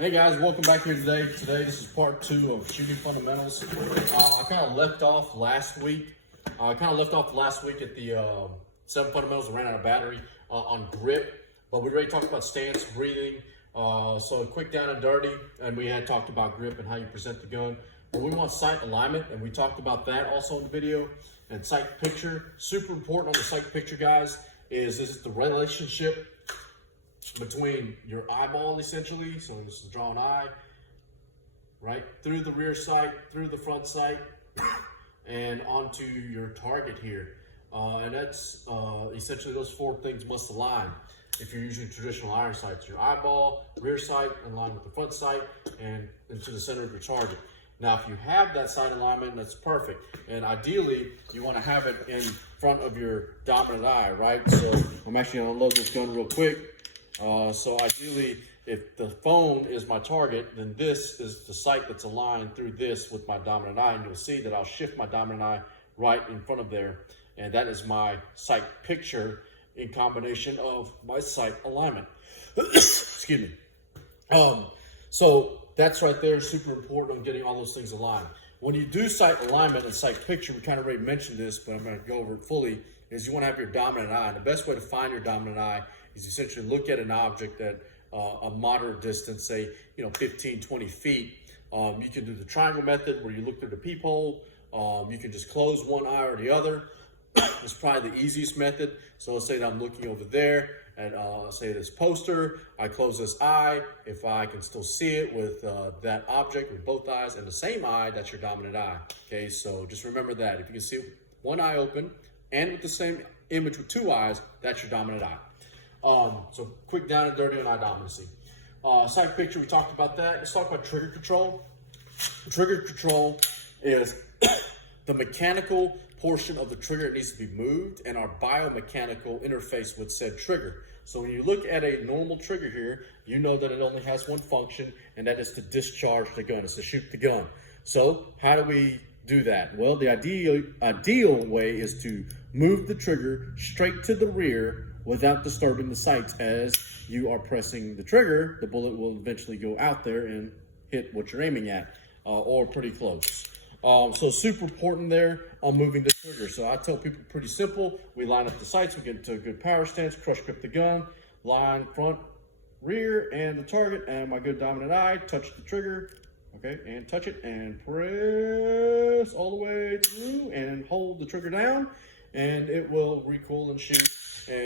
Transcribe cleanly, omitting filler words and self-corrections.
Hey guys, welcome back here today. This is part 2 of shooting fundamentals. I kind of left off last week. at the 7 fundamentals. I ran out of battery on grip, but we already talked about stance, breathing. So quick down and dirty, and we had talked about grip and how you present the gun. But we want sight alignment, and we talked about that also in the video. And sight picture, super important on the sight picture, guys. This is the relationship between your eyeball, essentially. So this is the drawn eye, right through the rear sight, through the front sight, and onto your target here. And that's essentially those 4 things must align. If you're using traditional iron sights, your eyeball, rear sight, in line with the front sight, and into the center of your target. Now, if you have that sight alignment, that's perfect. And ideally, you want to have it in front of your dominant eye, right? So I'm actually going to unload this gun real quick. So ideally, if the phone is my target, then this is the sight that's aligned through this with my dominant eye. And you'll see that I'll shift my dominant eye right in front of there. And that is my sight picture in combination of my sight alignment. Excuse me. So that's right there, super important on getting all those things aligned. When you do sight alignment and sight picture, we kind of already mentioned this, but I'm going to go over it fully, is you want to have your dominant eye. And the best way to find your dominant eye is essentially look at an object at a moderate distance, say, 15, 20 feet. You can do the triangle method where you look through the peephole. You can just close one eye or the other. It's probably the easiest method. So let's say that I'm looking over there and say this poster, I close this eye. If I can still see it with that object with both eyes and the same eye, that's your dominant eye. Okay, so just remember that. If you can see one eye open and with the same image with 2 eyes, that's your dominant eye. So quick down and dirty on eye dominancy. Sight picture, we talked about that. Let's talk about trigger control. Trigger control is the mechanical portion of the trigger that needs to be moved and our biomechanical interface with said trigger. So when you look at a normal trigger here, you know that it only has one function, and that is to discharge the gun. It's to shoot the gun. So how do we do that? Well, the ideal way is to move the trigger straight to the rear without disturbing the sights. As you are pressing the trigger, the bullet will eventually go out there and hit what you're aiming at, or pretty close. So super important there on moving the trigger. So I tell people pretty simple. We line up the sights, we get into a good power stance, crush grip the gun, line front, rear, and the target, and my good dominant eye, touch the trigger, okay, and touch it, and press all the way through, and hold the trigger down, and it will recoil and shoot. And